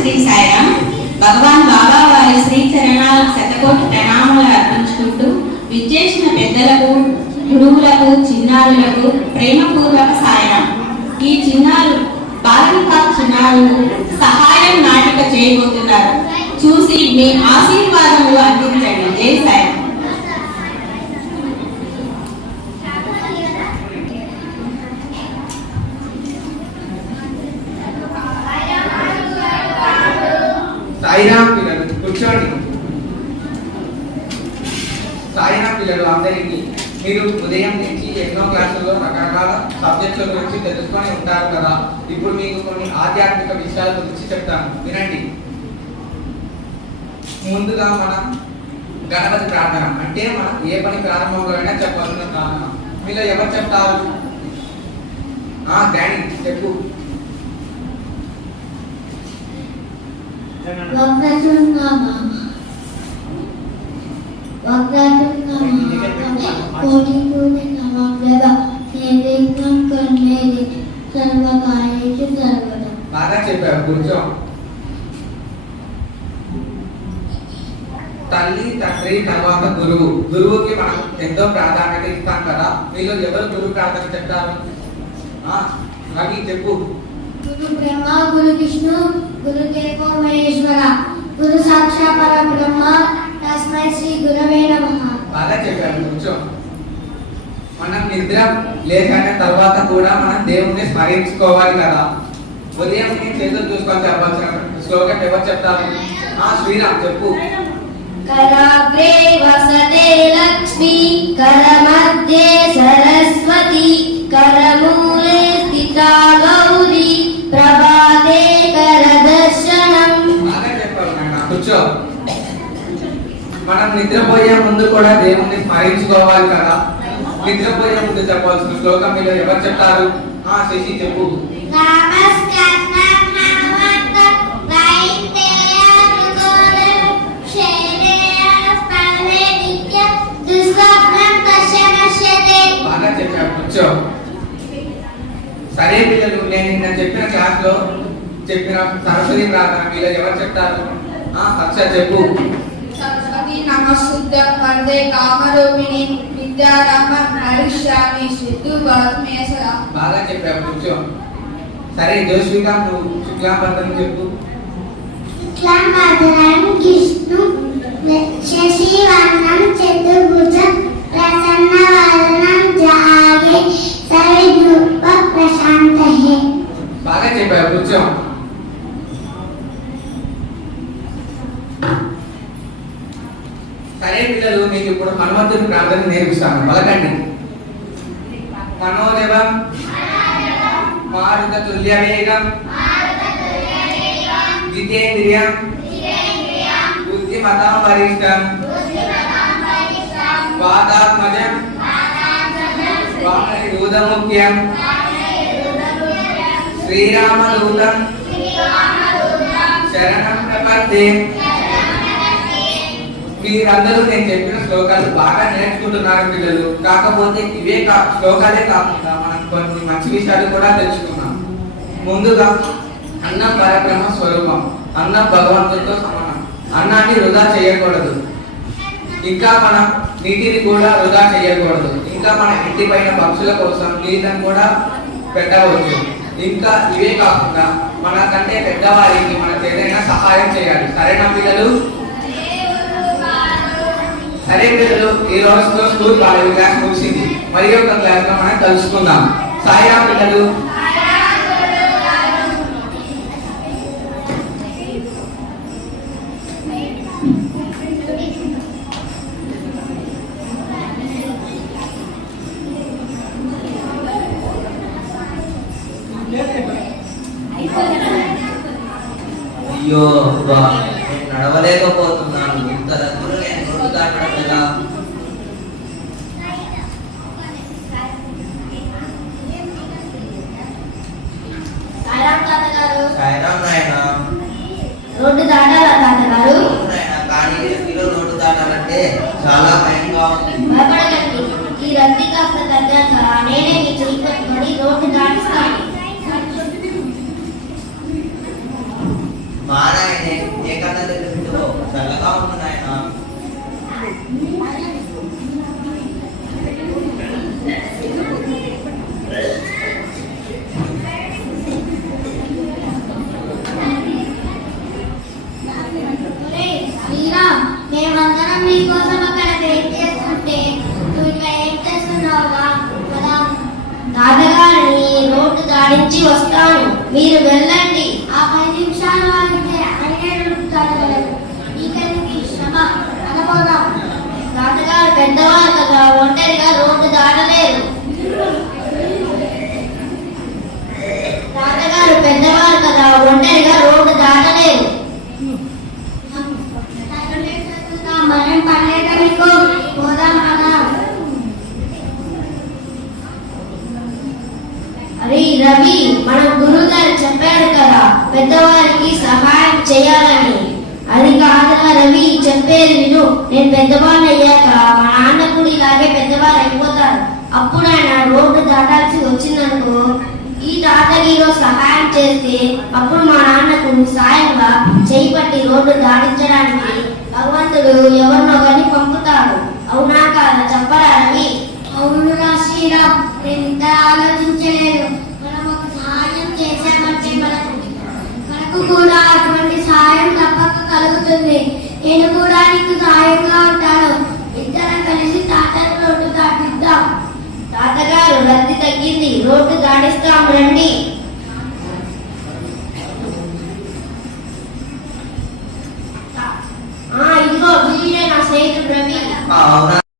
శ్రీ సాయిరామ్. భగవాన్ బాబా వారి శ్రీచరణాలకు శతకోటి ప్రణామాలు అర్పించుకుంటూ విచ్చేసిన పెద్దలకు, గురువులకు, చిన్నారులకు ప్రేమపూర్వక సాయిరామ్. ఈ చిన్నారు బాలవికాస్ చిన్నారులు సహాయం నాటిక చేయబోతున్నారు. చూసి మీ ఆశీర్వాదములు అందించండి. జై సాయిరామ్. సాయిరామ్ పిల్లలు కూర్చోండి. సాయిరామ్ పిల్లలు అందరికీ మీరు ఉదయం నుంచి ఎన్నో క్లాసుల్లో రకరకాల సబ్జెక్టుల గురించి తెలుసుకొని ఉంటారు కదా. ఇప్పుడు మీకు కొన్ని ఆధ్యాత్మిక విషయాల గురించి చెప్తాను, వినండి. ముందుగా మనం గణపతి ప్రార్థన, అంటే మనం ఏ పని ప్రారంభంలో అయినా చెప్పాల్సిన ప్రార్థన. మీలో ఎవరు చెప్తారు? డాడీ చెప్పు. బాగా చెప్పారు, కూర్చో. తల్లి, తండ్రి, తర్వాత గురువు. గురువుకి మనం ఎంతో ప్రాధాన్యత ఇస్తాం కదా. మీలో ఎవరు గురువు ప్రాధాన్యత చెప్తారు? రవి చెప్పు. గురు బ్రహ్మ, గురు విష్ణు, గురు దేవో మహేశ్వర, గురు సాక్షాత్ పరబ్రహ్మ, తస్మై శ్రీ గురవే నమః. బాగా చెప్పారు, కూర్చో. మనం నిద్ర లేచిన తర్వాత కూడా మనం దేవుణ్ణి స్మరించుకోవాలి కదా. ఉదయం చేతులు చూసుకొని చెప్పాల్సిన శ్లోకం ఎవరు చెప్తారు? శ్రీరామ్ చెప్పు. కరాగ్రే వసతే లక్ష్మి, కరమధ్యే సరస్వతి, కరమూలే స్థితా గౌరీ, ప్రభాతే కరదర్శనం. బాగా చెప్పారు నాయన, కూర్చో. మనం నిద్రపోయే ముందు కూడా దేవుణ్ణి స్మరించుకోవాలి కదా. నిద్రపోయే ముందు చెప్పాల్సిన శ్లోకం మీరు ఎవరు చెప్తారు? శశి చెప్పు. బాగా చెప్పారు, కూర్చో. సరే పిల్లలు, నేను నిన్న చెప్పిన క్లాస్ లో చెప్పిన సరస్వతి ప్రార్థన మీలో ఎవరు చెప్తారు? హర్ష చెప్పు. సరస్వతి నమఃశుద్ధం వందే కామరూపిణి, విద్యారంభం నరిష్యామి సిద్ధు భస్మేశ్వర. బాగా చెప్పావు, కూర్చో. సరే జోష్విగా నువ్వు శుక్లాంబరం చెప్పు. శుక్లాంబరం విష్ణు శశివర్ణం చతుర్భుజం ప్రసన్నవదనం ధ్యాయే సర్వభూత ప్రశాంతయే. బాగా చెప్పావు, కూర్చో. సరే పిల్లలు, మీకు ఇప్పుడు హనుమంతుడి ప్రార్థన నేర్పిస్తాను, పలకండి. మనోజవం మారుత తుల్య వేగం జితేంద్రియం బుద్ధిమతాం వరిష్టం వాతాత్మజం వామనూతముఖ్యం శ్రీరామదూతం శరణం ప్రపద్యే. మీరందరూ నేను చెప్పిన శ్లోకాలు బాగా నేర్చుకుంటున్నారు పిల్లలు. కాకపోతే ఇవే శ్లోకాలే కాకుండా మనం కొన్ని మంచి విషయాలు కూడా తెలుసుకున్నాం. ముందుగా అన్నం పరబ్రహ్మ స్వరూపం, అన్నం భగవంతుడితో సమానం. అన్నాన్ని వృధా చేయకూడదు. ఇంకా మనం నీటిని కూడా వృధా చేయకూడదు. ఇంకా మన ఇంటి పైన పక్షుల కోసం నీళ్ళని కూడా పెట్టవచ్చు. ఇంకా ఇవే కాకుండా మనకంటే పెద్దవారికి మనకు ఏదైనా సహాయం చేయాలి. సరేనా పిల్లలు? సరే పిల్లలు, ఈ రోజుతో స్కూల్ బాగా క్లాస్ ముగిసింది. మరి ఒక క్లాస్ లో మనం కలుసుకుందాం. సాయిరామ్ పిల్లలు. అయ్యో నడవలేకపోతున్నాను. ఇంత దగ్గర నేను రోడ్డు దాటడం ఎలా? సాయిరామ్ నాయన. రోడ్డు దాటాలా తాతగారు? కానీ రోడ్డు దాటాలంటే చాలా భయంగా ఉంది. భయపడకండి, ఈ రద్దీ కాస్త తగ్గాక నేనే మీ చేయి పట్టుకొని రోడ్డు దాటిస్తాను. మా నాయనే ఏ కథ తెలుస్తుందో చల్లగా ఉంది నాయన. శ్రీరామ్, మేమందరం మీకోసం అక్కడ వెయిట్ చేస్తుంటే నువ్వు ఇక్కడ ఏం చేస్తున్నావుగా కదా? తాతగారిని రోడ్డు దాడించి వస్తాను, మీరు వెళ్ళండి. ఆ 10 నిమిషాలు అయితే అడిగేటారు. నీకెందుకు ఈ శ్రమ? అనుకోదాం. తాతగారు పెద్దవారు కదా, ఒంటరిగా రోడ్డు దాటలేరు. తాతగారు పెద్దవారు కదా, ఒంటరిగా రోడ్డు దాటలేరు. మనం పర్యటనకు పోదాం కదా. అరే రవి, మన గురువు గారు చెప్పారు కదా పెద్దవారికి సహాయం చేయాలని. అది కాదురా రవి, చెప్పేది విను. నేను పెద్దవాడిని అయ్యాక మా నాన్న కూడా ఇలాగే పెద్దవారు అయిపోతారు. అప్పుడు ఆయన రోడ్డు దాటాల్సి వచ్చిందనుకో, ఈ తాతగిలో సహాయం చేస్తే అప్పుడు మా నాన్నకు సాయంగా చేయి పట్టి రోడ్డు దాటించడానికి భగవంతుడు ఎవరినొకరిని పంపుతాడు. అవునా కాదా చెప్పరా రవి? అవునురా శ్రీరామ్, నేను ఇంత ఆలోచించలేదు. మనం ఒక సహాయం చేసామంటే మనకు కూడా అటువంటి సహాయం తప్పక కలుగుతుంది. నేను కూడా నీకు సహాయంగా ఉంటాను. ఇద్దరం కలిసి తాతను రోడ్డు దాటిద్దాం. తాతగారు రద్దీ తగ్గింది, రోడ్డు దాటిస్తాం రండి. ఇదిగో వీడే నా స్నేహితుడు రవి. అవునా